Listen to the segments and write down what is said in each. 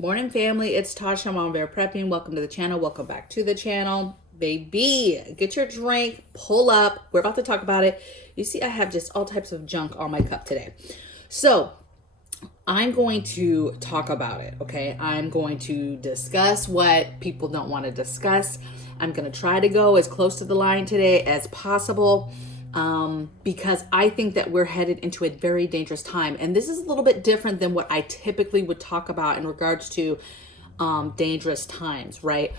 Morning family, it's Tasha, Mama Bear Prepping. Welcome to the channel. Welcome back to the channel. Baby, get your drink, pull up. We're about to talk about it. You see, I have just all types of junk on my cup today. So I'm going to talk about it, okay? I'm going to discuss what people don't want to discuss. I'm going to try to go as close to the line today as possible. Because I think that we're headed into a very dangerous time. And this is a little bit different than what I typically would talk about in regards to dangerous times, right?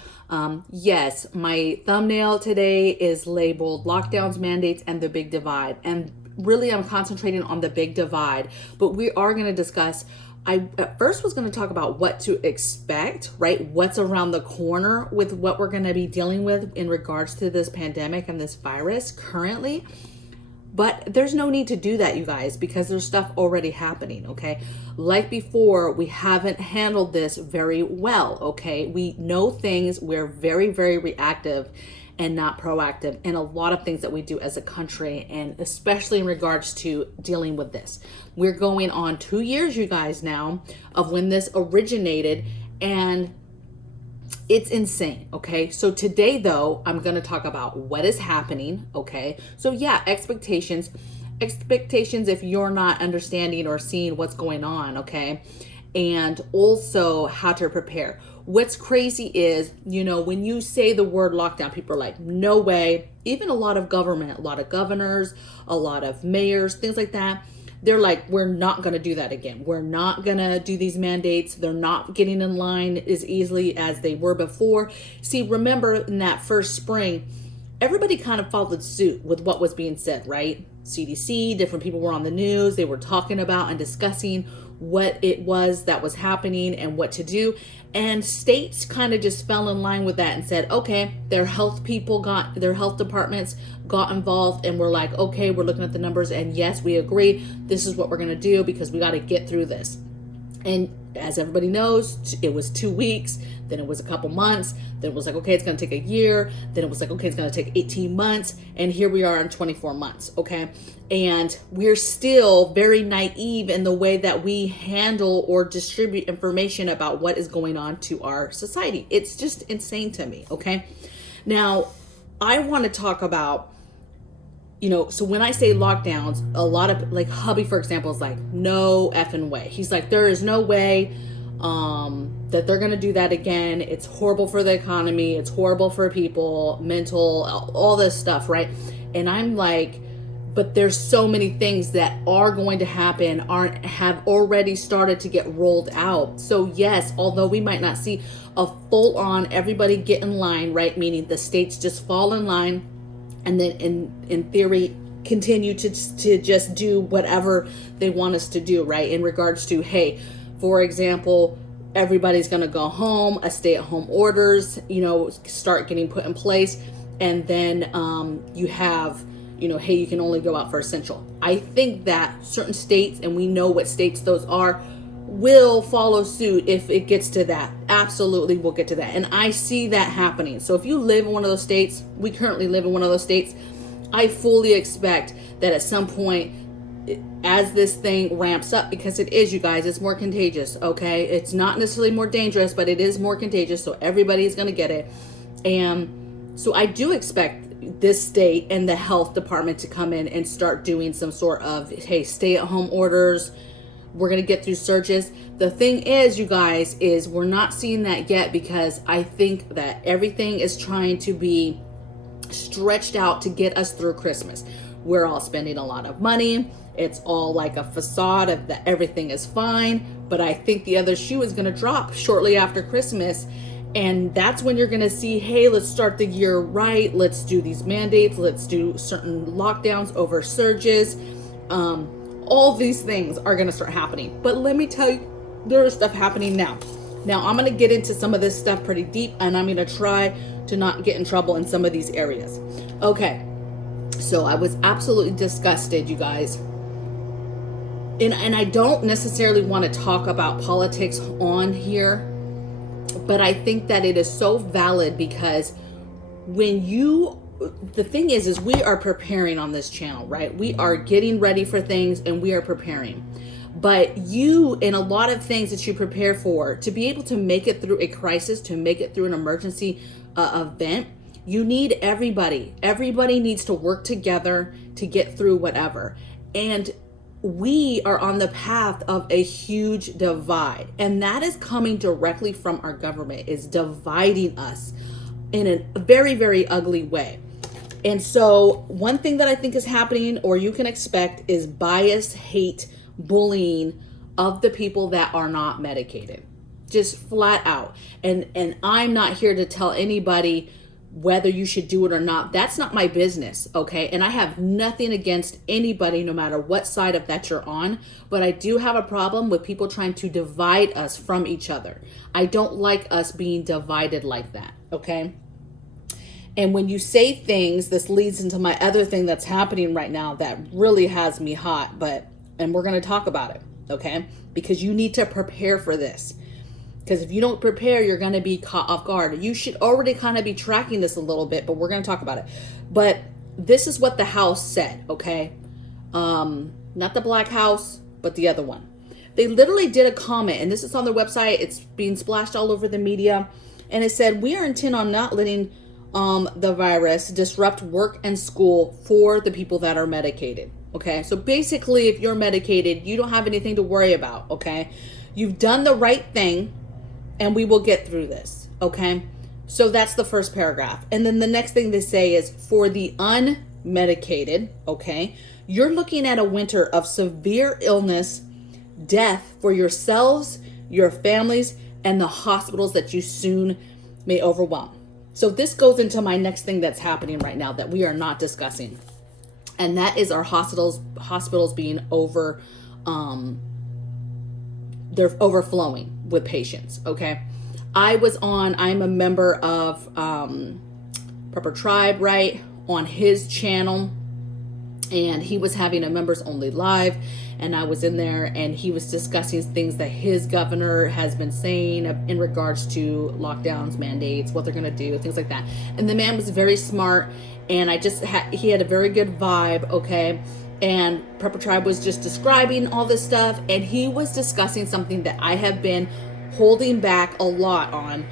Yes, my thumbnail today is labeled Lockdowns, Mandates, and the Big Divide. And really, I'm concentrating on the big divide. But we are going to discuss, I at first was going to talk about what to expect, right? What's around the corner with what we're going to be dealing with in regards to this pandemic and this virus currently. But there's no need to do that, you guys, because there's stuff already happening, okay? Like before, we haven't handled this very well, okay? We know things, we're very, very reactive and not proactive in a lot of things that we do as a country, and especially in regards to dealing with this. We're going on 2 years, you guys, now of when this originated, and it's insane, okay? So today, though, I'm going to talk about what is happening, okay? So yeah, expectations if you're not understanding or seeing what's going on, okay? And also how to prepare. What's crazy is, when you say the word lockdown, people are like, no way. Even a lot of government, a lot of governors, a lot of mayors, things like that, they're like, we're not going to do that again. We're not going to do these mandates. They're not getting in line as easily as they were before. See, remember in that first spring, everybody kind of followed suit with what was being said, right? CDC, different people were on the news. They were talking about and discussing what it was that was happening and what to do. And states kind of just fell in line with that and said, okay, their health departments got involved and were like, okay, we're looking at the numbers and yes, we agree. This is what we're going to do because we got to get through this. And as everybody knows, it was 2 weeks, then it was a couple months, then it was like, okay, it's going to take a year, then it was like, okay, it's going to take 18 months, and here we are in 24 months, okay? And we're still very naive in the way that we handle or distribute information about what is going on to our society. It's just insane to me, okay? Now, I want to talk about, so when I say lockdowns, a lot of, like, hubby, for example, is like, no effing way. He's like, there is no way that they're going to do that again. It's horrible for the economy. It's horrible for people, mental, all this stuff, right? And I'm like, but there's so many things that are going to happen, have already started to get rolled out. So yes, although we might not see a full on everybody get in line, right? Meaning the states just fall in line and then in theory continue to just do whatever they want us to do, right? In regards to, hey, for example, everybody's going to go home, a stay-at-home orders, start getting put in place, and then you have, hey, you can only go out for essential. I think that certain states, and we know what states those are, will follow suit if it gets to that. Absolutely, we'll get to that. And I see that happening. So if you live in one of those states, we currently live in one of those states, I fully expect that at some point, as this thing ramps up, because it is, you guys, it's more contagious, okay? It's not necessarily more dangerous, but it is more contagious, so everybody's going to get it. And so I do expect this state and the health department to come in and start doing some sort of, hey, stay-at-home orders. We're going to get through surges. The thing is, you guys, is we're not seeing that yet because I think that everything is trying to be stretched out to get us through Christmas. We're all spending a lot of money. It's all like a facade of that everything is fine. But I think the other shoe is going to drop shortly after Christmas. And that's when you're going to see, hey, let's start the year right. Let's do these mandates. Let's do certain lockdowns over surges. All these things are going to start happening. But let me tell you, there is stuff happening now. Now, I'm going to get into some of this stuff pretty deep, and I'm going to try to not get in trouble in some of these areas. Okay, so I was absolutely disgusted, you guys. And I don't necessarily want to talk about politics on here, but I think that it is so valid because the thing is we are preparing on this channel, right? We are getting ready for things and we are preparing. But you, in a lot of things that you prepare for, to be able to make it through a crisis, to make it through an emergency event, you need everybody. Everybody needs to work together to get through whatever. And we are on the path of a huge divide. And that is coming directly from our government, is dividing us in a very, very ugly way. And so one thing that I think is happening, or you can expect, is bias, hate, bullying of the people that are not medicated. Just flat out. And I'm not here to tell anybody whether you should do it or not. That's not my business, okay? And I have nothing against anybody, no matter what side of that you're on, but I do have a problem with people trying to divide us from each other. I don't like us being divided like that, okay? And when you say things, this leads into my other thing that's happening right now that really has me hot, and we're going to talk about it, okay? Because you need to prepare for this. Because if you don't prepare, you're going to be caught off guard. You should already kind of be tracking this a little bit, but we're going to talk about it. But this is what the House said, okay? Not the Black House, but the other one. They literally did a comment, and this is on their website. It's being splashed all over the media. And it said, we are intent on not letting the virus disrupt work and school for the people that are medicated, okay? So basically, if you're medicated, you don't have anything to worry about, okay? You've done the right thing, and we will get through this, okay? So that's the first paragraph. And then the next thing they say is, for the unmedicated, okay, you're looking at a winter of severe illness, death for yourselves, your families, and the hospitals that you soon may overwhelm. So this goes into my next thing that's happening right now that we are not discussing. And that is our hospitals being they're overflowing with patients, okay? I'm a member of Prepper Tribe, right, on his channel, and he was having a members only live, and I was in there, and he was discussing things that his governor has been saying in regards to lockdowns, mandates, what they're going to do, things like that. And the man was very smart, and he had a very good vibe, okay? And Prepper Tribe was just describing all this stuff, and he was discussing something that I have been holding back a lot on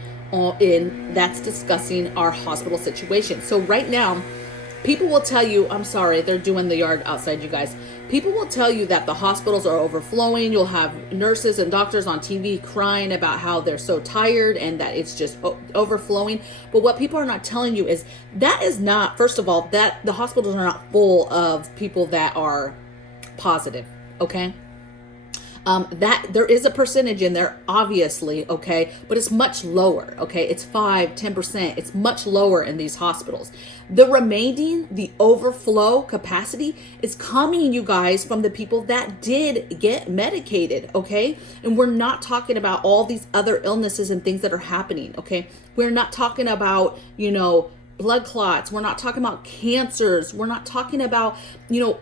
that's discussing our hospital situation. So right now, people will tell you, I'm sorry, they're doing the yard outside, you guys. People will tell you that the hospitals are overflowing. You'll have nurses and doctors on TV crying about how they're so tired and that it's just overflowing. But what people are not telling you is that is not, first of all, that the hospitals are not full of people that are positive, okay? That there is a percentage in there, obviously, okay, but it's much lower, okay? It's 5-10%. It's much lower in these hospitals. The remaining, the overflow capacity is coming, you guys, from the people that did get medicated, okay? And we're not talking about all these other illnesses and things that are happening, okay? We're not talking about, blood clots. We're not talking about cancers. We're not talking about,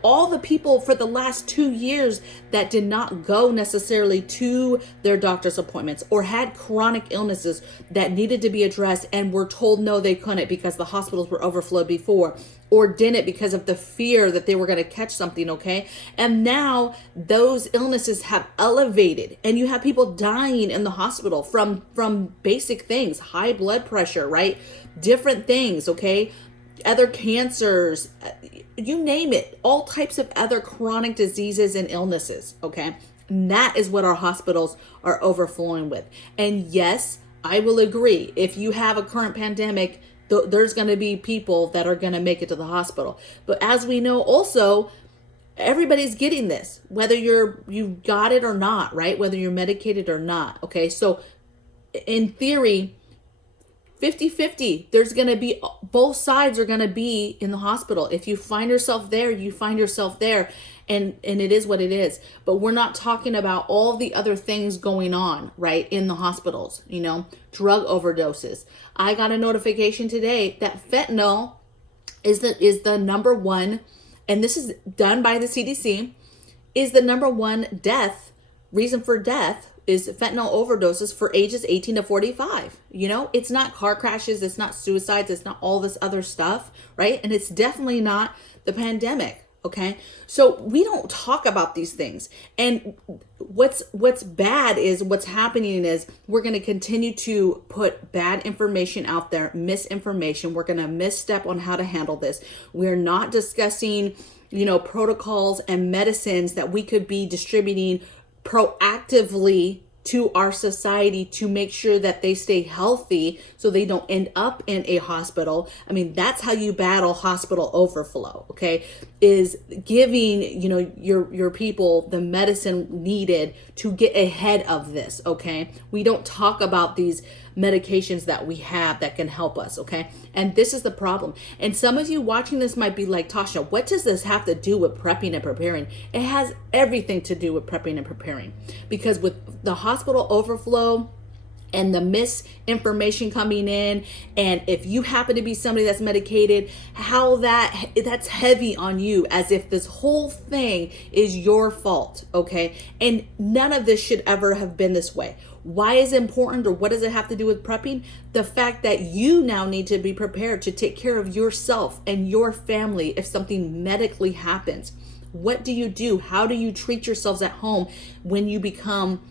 all the people for the last 2 years that did not go necessarily to their doctor's appointments or had chronic illnesses that needed to be addressed and were told no, they couldn't because the hospitals were overflowed before, or didn't because of the fear that they were going to catch something, okay? And now those illnesses have elevated, and you have people dying in the hospital from basic things, high blood pressure, right? Different things, okay? Other cancers, you name it, all types of other chronic diseases and illnesses, okay? And that is what our hospitals are overflowing with. And yes, I will agree, if you have a current pandemic, there's going to be people that are going to make it to the hospital. But as we know also, everybody's getting this, whether you got it or not, right? Whether you're medicated or not, okay? So in theory, 50-50, there's going to be, both sides are going to be in the hospital. If you find yourself there, you find yourself there, and it is what it is. But we're not talking about all the other things going on, right, in the hospitals, drug overdoses. I got a notification today that fentanyl is the number one, and this is done by the CDC, is the number one reason for death is fentanyl overdoses for ages 18 to 45. It's not car crashes, it's not suicides, it's not all this other stuff, right? And it's definitely not the pandemic, Okay. So we don't talk about these things. And what's bad is what's happening is we're going to continue to put bad information out there, misinformation. We're going to misstep on how to handle this. We're not discussing, protocols and medicines that we could be distributing proactively to our society to make sure that they stay healthy so they don't end up in a hospital. I mean, that's how you battle hospital overflow, okay? Is giving, your people the medicine needed to get ahead of this, okay? We don't talk about these medications that we have that can help us, okay? And this is the problem. And some of you watching this might be like, Tasha, what does this have to do with prepping and preparing? It has everything to do with prepping and preparing, because with the hospital overflow and the misinformation coming in, and if you happen to be somebody that's medicated, how that's heavy on you, as if this whole thing is your fault, okay? And none of this should ever have been this way. Why is it important, or what does it have to do with prepping? The fact that you now need to be prepared to take care of yourself and your family if something medically happens. What do you do? How do you treat yourselves at home when you become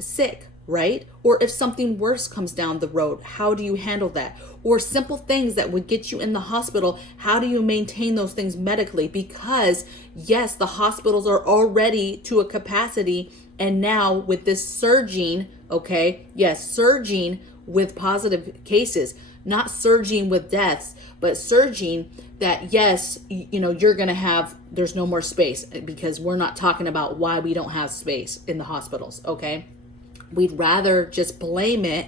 sick, right? Or if something worse comes down the road, how do you handle that? Or simple things that would get you in the hospital, how do you maintain those things medically? Because yes, the hospitals are already to a capacity, and now with this surging, okay, yes, surging with positive cases, not surging with deaths, but surging that, yes, you're going to have, there's no more space, because we're not talking about why we don't have space in the hospitals, okay? We'd rather just blame it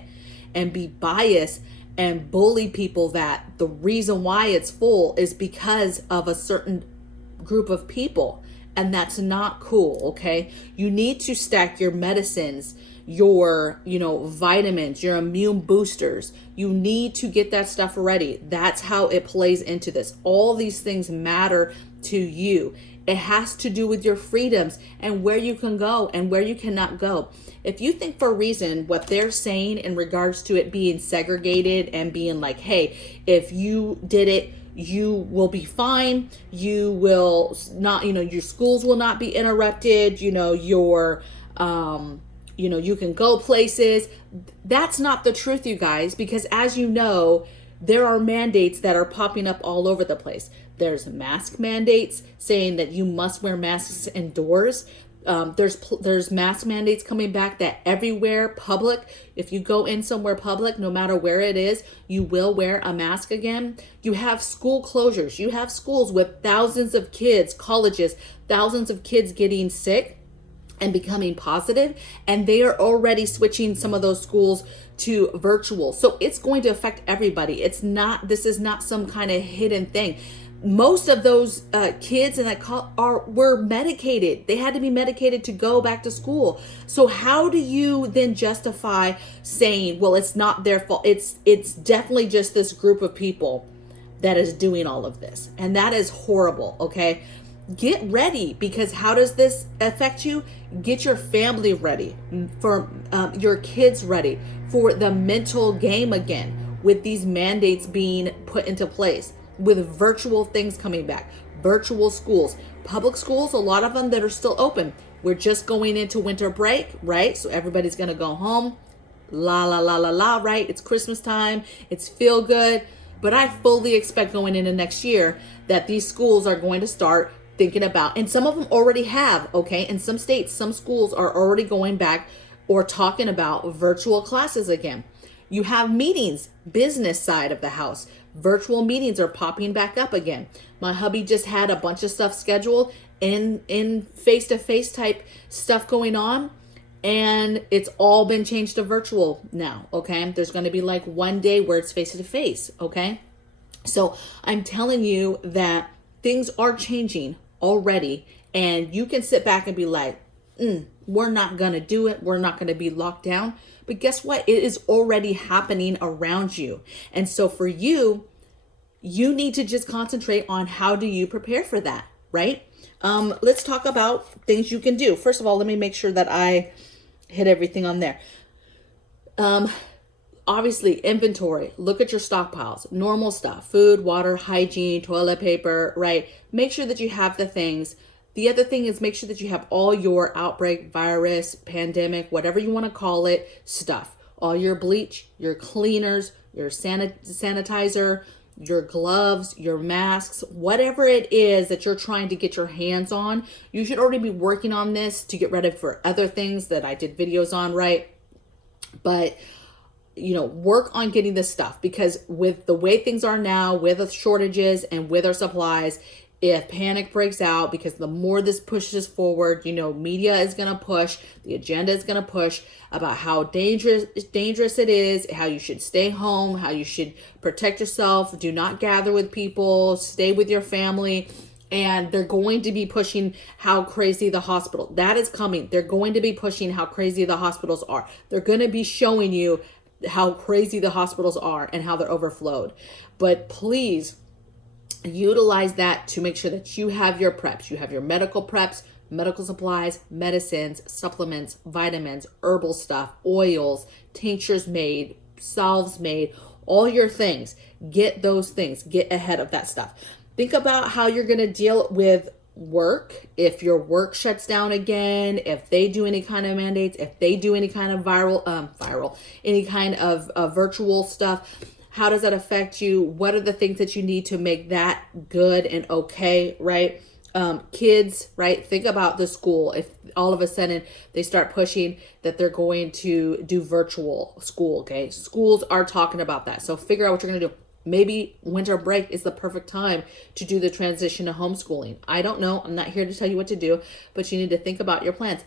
and be biased and bully people that the reason why it's full is because of a certain group of people. And that's not cool, okay? You need to stack your medicines, your, vitamins, your immune boosters. You need to get that stuff ready. That's how it plays into this. All these things matter to you. It has to do with your freedoms and where you can go and where you cannot go. If you think for a reason what they're saying in regards to it being segregated and being like, hey, if you did it, you will be fine. You will not, your schools will not be interrupted. You can go places. That's not the truth, you guys, because as you know, there are mandates that are popping up all over the place. There's mask mandates saying that you must wear masks indoors. There's mask mandates coming back that everywhere public, if you go in somewhere public, no matter where it is, you will wear a mask again. You have school closures. You have schools with thousands of kids, colleges, thousands of kids getting sick and becoming positive, and they are already switching some of those schools to virtual. So it's going to affect everybody. This is not some kind of hidden thing. Most of those kids in that were medicated. They had to be medicated to go back to school. So how do you then justify saying, well, it's not their fault? It's definitely just this group of people that is doing all of this. And that is horrible, okay? Get ready, because how does this affect you? Get your family ready, for your kids ready for the mental game again, with these mandates being put into place, with virtual things coming back, virtual schools, public schools, a lot of them that are still open. We're just going into winter break, right? So everybody's going to go home. La, la, la, la, la, right? It's Christmas time. It's feel good. But I fully expect going into next year that these schools are going to start thinking about, and some of them already have, okay? In some states, some schools are already going back or talking about virtual classes again. You have meetings, business side of the house. Virtual meetings are popping back up again. My hubby just had a bunch of stuff scheduled in face-to-face type stuff going on, and it's all been changed to virtual now, okay? There's going to be like one day where it's face-to-face, okay? So I'm telling you that things are changing already, and you can sit back and be like, we're not going to do it. We're not going to be locked down. But guess what? It is already happening around you. And so for you, you need to just concentrate on how do you prepare for that, right? Let's talk about things you can do. First of all, let me make sure that I hit everything on there. Obviously, inventory. Look at your stockpiles. Normal stuff, food, water, hygiene, toilet paper, right? Make sure that you have the things. The other thing is make sure that you have all your outbreak, virus, pandemic, whatever you want to call it, stuff. All your bleach, your cleaners, your sanitizer, your gloves, your masks, whatever it is that you're trying to get your hands on. You should already be working on this to get ready for other things that I did videos on, right? But work on getting this stuff, because with the way things are now, with the shortages and with our supplies, if panic breaks out, because the more this pushes forward, media is going to push, the agenda is going to push about how dangerous it is, how you should stay home, how you should protect yourself, do not gather with people, stay with your family. And they're going to be pushing how crazy the hospital, that is coming. They're going to be pushing how crazy the hospitals are. They're going to be showing you how crazy the hospitals are and how they're overflowed. But please utilize that to make sure that you have your preps. You have your medical preps, medical supplies, medicines, supplements, vitamins, herbal stuff, oils, tinctures made, salves made, all your things. Get those things. Get ahead of that stuff. Think about how you're going to deal with work. If your work shuts down again, if they do any kind of mandates, if they do any kind of any kind of virtual stuff, how does that affect you? What are the things that you need to make that good and okay, right? Kids, right? Think about the school. If all of a sudden they start pushing that they're going to do virtual school, okay? Schools are talking about that. So figure out what you're going to do. Maybe winter break is the perfect time to do the transition to homeschooling. I don't know. I'm not here to tell you what to do, but you need to think about your plans.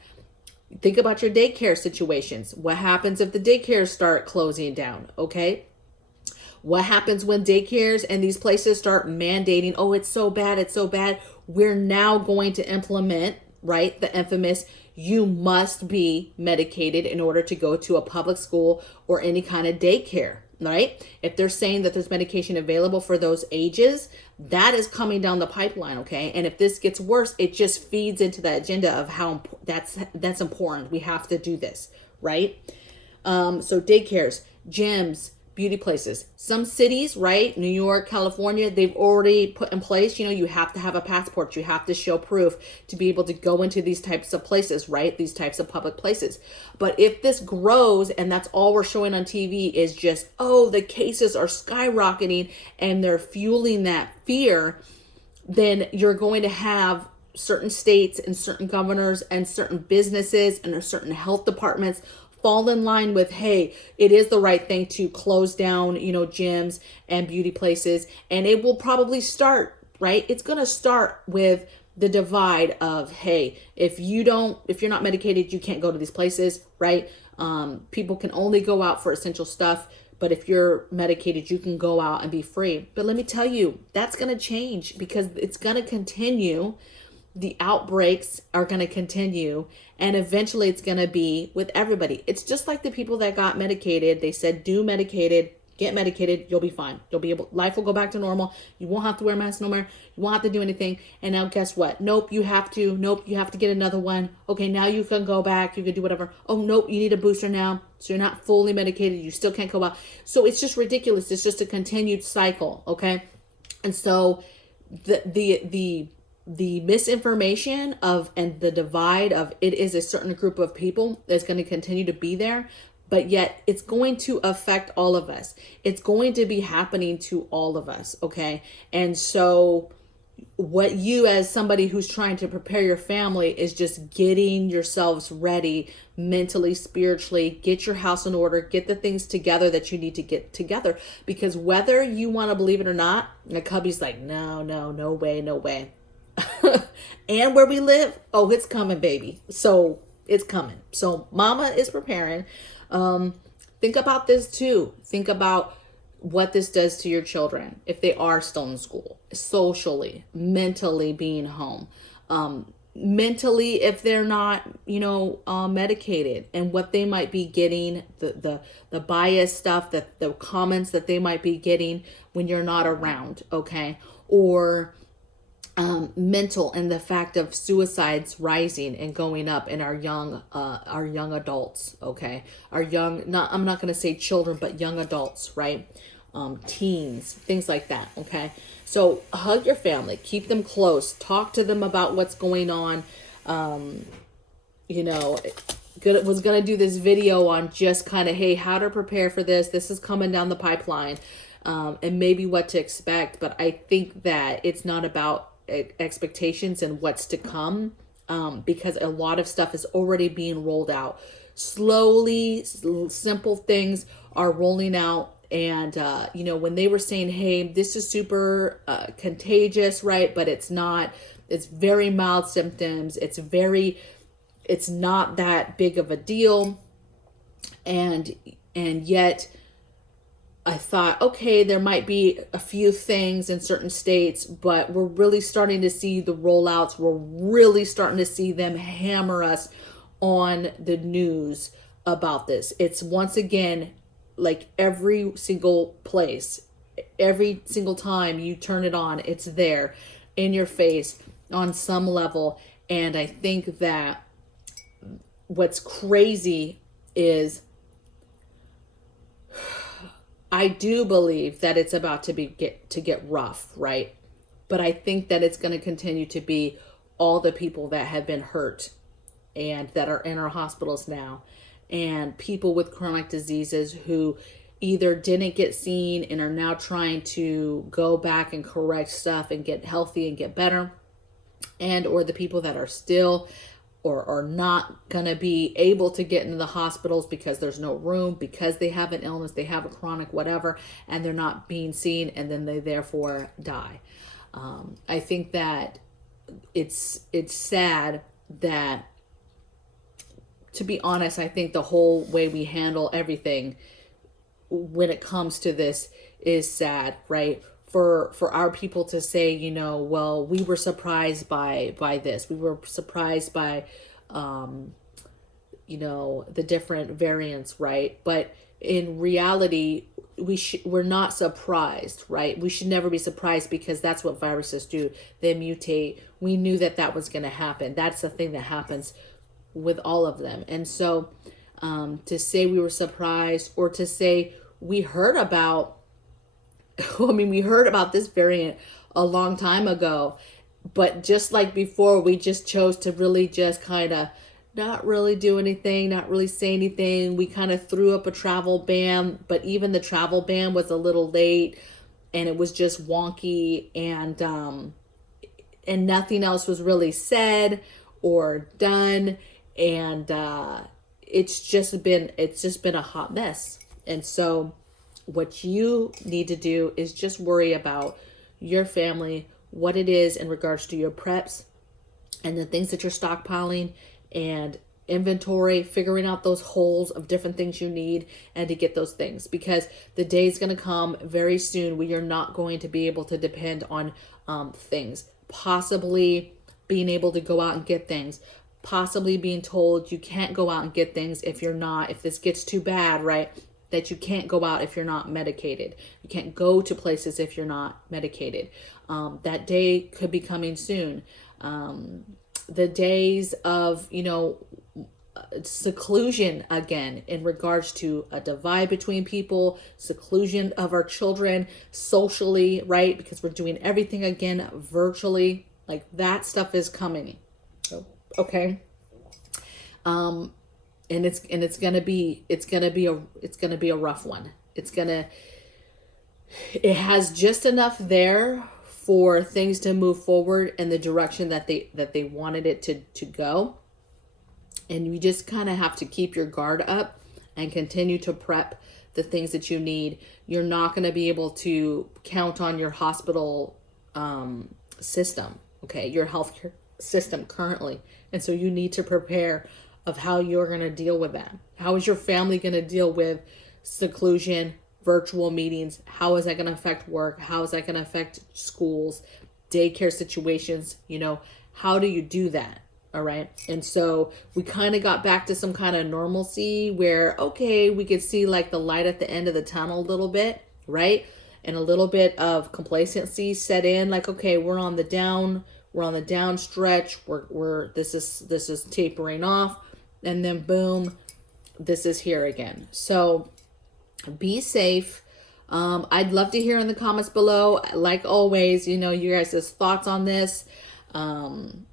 Think about your daycare situations. What happens if the daycares start closing down, okay? What happens when daycares and these places start mandating, oh, it's so bad, it's so bad. We're now going to implement, right, the infamous, you must be medicated in order to go to a public school or any kind of daycare, right? If they're saying that there's medication available for those ages, that is coming down the pipeline, okay? And if this gets worse, it just feeds into the agenda of how that's important. We have to do this, right? So daycares, gyms, beauty places. Some cities, right? New York, California, they've already put in place, you have to have a passport. You have to show proof to be able to go into these types of places, right? These types of public places. But if this grows and that's all we're showing on TV is just, oh, the cases are skyrocketing and they're fueling that fear, then you're going to have certain states and certain governors and certain businesses and certain health departments fall in line with, hey, it is the right thing to close down, gyms and beauty places. And it will probably start, right? It's going to start with the divide of, hey, if you're not medicated, you can't go to these places, right? People can only go out for essential stuff. But if you're medicated, you can go out and be free. But let me tell you, that's going to change because it's going to continue. The outbreaks are going to continue, and eventually it's going to be with everybody. It's just like the people that got medicated. They said, get medicated, you'll be fine. Life will go back to normal. You won't have to wear masks no more. You won't have to do anything. And now guess what? Nope, you have to get another one. Okay, now you can go back. You can do whatever. Oh, nope, you need a booster now. So you're not fully medicated. You still can't go out. So it's just ridiculous. It's just a continued cycle, okay? And so the misinformation and the divide of it is a certain group of people that's going to continue to be there, but yet it's going to affect all of us. It's going to be happening to all of us, okay? And so what you, as somebody who's trying to prepare your family, is just getting yourselves ready mentally, spiritually, get your house in order, get the things together that you need to get together. Because whether you want to believe it or not, my hubby's like, no way. And where we live, oh, it's coming, baby. So it's coming. So mama is preparing. Think about this too. Think about what this does to your children if they are still in school, socially, mentally being home, mentally if they're not, medicated, and what they might be getting, the bias stuff, that the comments that they might be getting when you're not around, okay? Or mental, and the fact of suicides rising and going up in our young adults. Okay, our young, not, I'm not going to say children, but young adults, right? Teens, things like that. Okay, so hug your family, keep them close, talk to them about what's going on. You know, was going to do this video on just kind of, hey, how to prepare for this. This is coming down the pipeline, and maybe what to expect. But I think that it's not about expectations and what's to come, because a lot of stuff is already being rolled out. Slowly, simple things are rolling out. And, you know, when they were saying, hey, this is super contagious, right? But it's not. It's very mild symptoms. It's not that big of a deal. And yet I thought, okay, there might be a few things in certain states, but we're really starting to see the rollouts. We're really starting to see them hammer us on the news about this. It's once again, like every single place, every single time you turn it on, it's there in your face on some level. And I think that what's crazy is I do believe that it's about to get rough, right? But I think that it's going to continue to be all the people that have been hurt and that are in our hospitals now, and people with chronic diseases who either didn't get seen and are now trying to go back and correct stuff and get healthy and get better, and or the people that are still or are not going to be able to get into the hospitals because there's no room, because they have an illness, they have a chronic whatever, and they're not being seen, and then they therefore die. I think that it's sad that, to be honest, I think the whole way we handle everything when it comes to this is sad, right? For our people to say, you know, well, we were surprised by this. We were surprised by, you know, the different variants, right? But in reality, we're not surprised, right? We should never be surprised, because that's what viruses do. They mutate. We knew that was going to happen. That's the thing that happens with all of them. And so to say we were surprised, or to say we heard about, I mean, we heard about this variant a long time ago, but just like before, we just chose to really just kind of not really do anything, not really say anything. We kind of threw up a travel ban, but even the travel ban was a little late, and it was just wonky, and nothing else was really said or done, and it's just been a hot mess. And so what you need to do is just worry about your family, what it is in regards to your preps and the things that you're stockpiling, and inventory, figuring out those holes of different things you need, and to get those things, because the day is going to come very soon where you're not going to be able to depend on things, possibly being able to go out and get things, possibly being told you can't go out and get things if this gets too bad, right? That you can't go out if you're not medicated. You can't go to places if you're not medicated. That day could be coming soon. The days of, you know, seclusion again in regards to a divide between people, seclusion of our children socially, right? Because we're doing everything again virtually. Like, that stuff is coming. Okay. And it's gonna be a rough one. It has just enough there for things to move forward in the direction that they wanted it to go. And you just kind of have to keep your guard up and continue to prep the things that you need. You're not going to be able to count on your hospital system, okay, your healthcare system currently. And so you need to prepare of how you're going to deal with that. How is your family going to deal with seclusion, virtual meetings? How is that going to affect work? How is that going to affect schools, daycare situations? You know, how do you do that? All right. And so we kind of got back to some kind of normalcy where, okay, we could see like the light at the end of the tunnel a little bit, right? and a little bit of complacency set in, like, okay, we're on the down stretch, this is tapering off, and then boom, this is here again. So be safe. I'd love to hear in the comments below, like always, you know, you guys' thoughts on this, and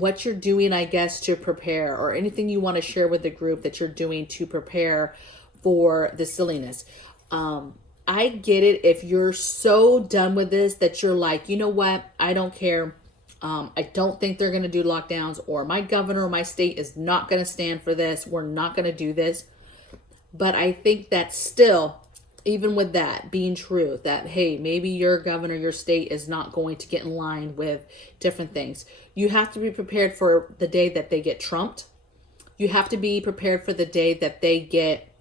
what you're doing, I guess, to prepare, or anything you want to share with the group that you're doing to prepare for the silliness. I get it if you're so done with this that you're like, you know what, I don't care. I don't think they're going to do lockdowns, or my governor or my state is not going to stand for this. We're not going to do this. But I think that still, even with that being true, that, hey, maybe your governor, your state is not going to get in line with different things. You have to be prepared for the day that they get trumped. You have to be prepared for the day that they get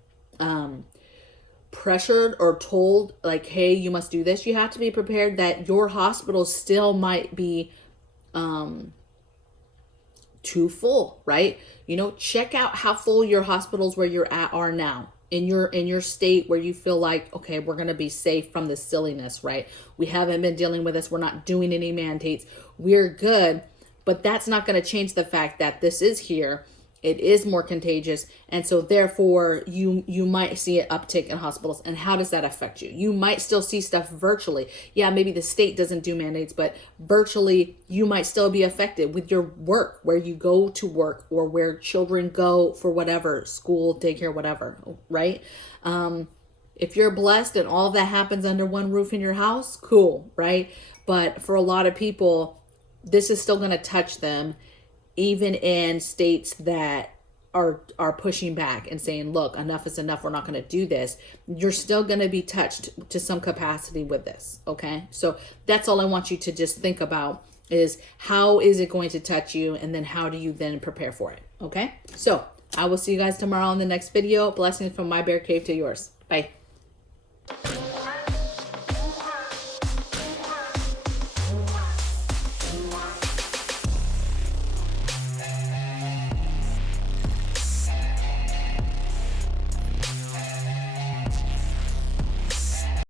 pressured or told, like, hey, you must do this. You have to be prepared that your hospital still might be too full, right? You know, check out how full your hospitals where you're at are now. In your state where you feel like, okay, we're going to be safe from this silliness, right? We haven't been dealing with this. We're not doing any mandates. We're good. But that's not going to change the fact that this is here. It is more contagious. And so therefore you might see an uptick in hospitals. And how does that affect you? You might still see stuff virtually. Yeah, maybe the state doesn't do mandates, but virtually you might still be affected with your work, where you go to work, or where children go for whatever, school, daycare, whatever, right? If you're blessed and all of that happens under one roof in your house, cool, right? But for a lot of people, this is still going to touch them, even in states that are pushing back and saying, look, enough is enough, we're not going to do this. You're still going to be touched to some capacity with this, okay? So that's all I want you to just think about, is how is it going to touch you, and then how do you then prepare for it, okay? So I will see you guys tomorrow in the next video. Blessings from my bear cave to yours. Bye.